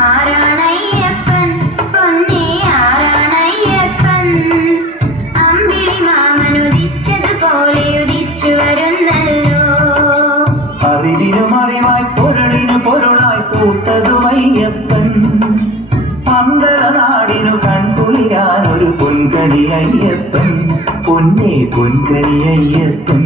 ആരാണയ്യപ്പൻ പൊന്നേ ആരാണയ്യപ്പൻ അമ്പിളി മാമനുദിച്ചതുപോലെ ഉദിച്ചു വരുന്നല്ലോ അറിവിനുമറിവായി പൊരുളിനു പൊരുളായി പൂത്തതുമയ്യപ്പൻ പന്തളനാടിനു കൺകുളിരാനൊരു പൊൻകണി അയ്യപ്പൻ പൊന്നേ പൊൻകണി അയ്യപ്പൻ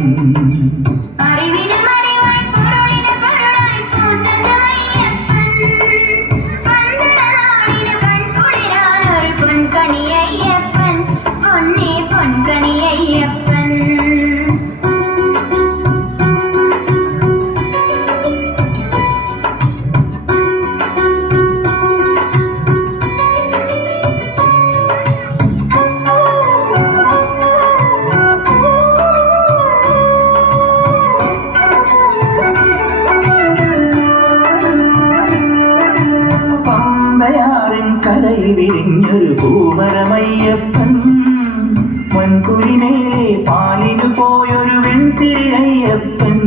കടയിൽ വിരിഞ്ഞൊരു പൂമരമയ്യപ്പൻ മൺകുരിമേലെ പാലിനു പോയൊരു വെൺതിരി അയ്യപ്പൻ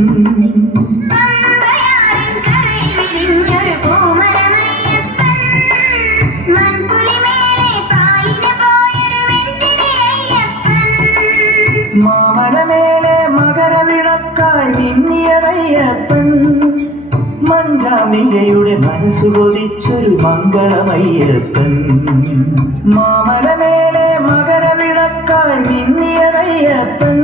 മാമരമേലെ മകരവിളക്കായി മിന്നിയതയ്യപ്പൻ മഞ്ചാമികയുടെ മനസ്സു കൊതിച്ചൊരു മംഗളമയ്യപ്പൻ മാമലമേലെ മകരവിളക്കായി മിന്നിയതയ്യപ്പൻ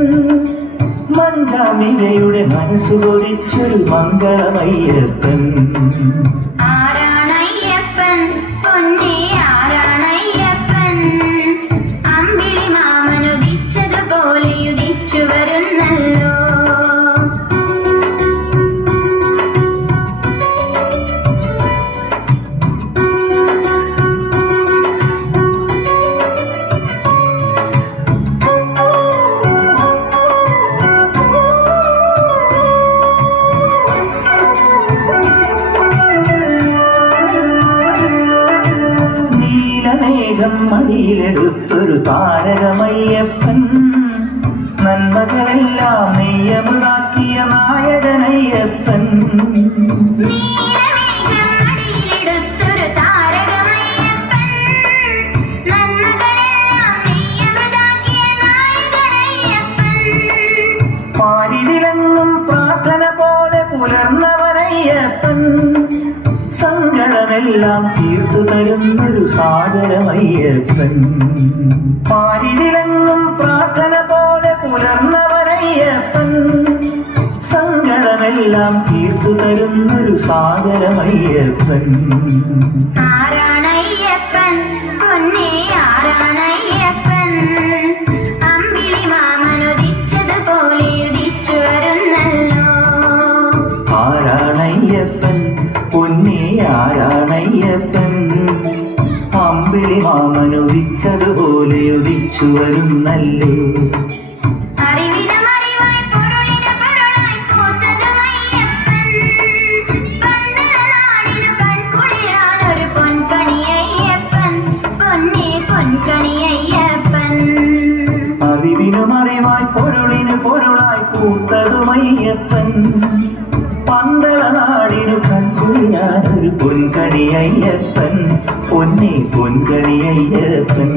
മഞ്ചാമികയുടെ മനസ്സു കൊതിച്ചൊരു മംഗളമയ്യപ്പൻ മടിയിലെടുത്തൊരു താരകമയ്യപ്പൻ നന്മകളെല്ലാം നെയ്യമതാക്കിയ നായകനയ്യപ്പൻ പാരിതിലെങ്ങും പ്രാർത്ഥന പോലെ പുലർന്നവനയ്യപ്പൻ സങ്കടമെല്ലാം തീർത്തു തരുന്നൊരു സാഗരമയ്യപ്പൻ പാരിതിലെങ്ങും പ്രാർത്ഥന പോലെ പുലർന്നവനയ്യപ്പൻ സങ്കടമെല്ലാം തീർത്തു തരുന്നൊരു സാഗരമയ്യപ്പൻ ആരാണയ്യപ്പൻ പൊന്നേ ആരാണയ്യപ്പൻ അമ്പിളി മാമനുദിച്ചതുപോലെ ഉദിച്ചു വരുന്നല്ലോ അറിവിനുമറിവായി പൊരുളിനു പൊരുളായി പൂത്തതുമയ്യപ്പൻ പന്തളനാടിനു കൺകുളിരാനൊരു പൊൻകണി അയ്യപ്പൻ പൊന്നേ പൊൻകണി അയ്യപ്പൻ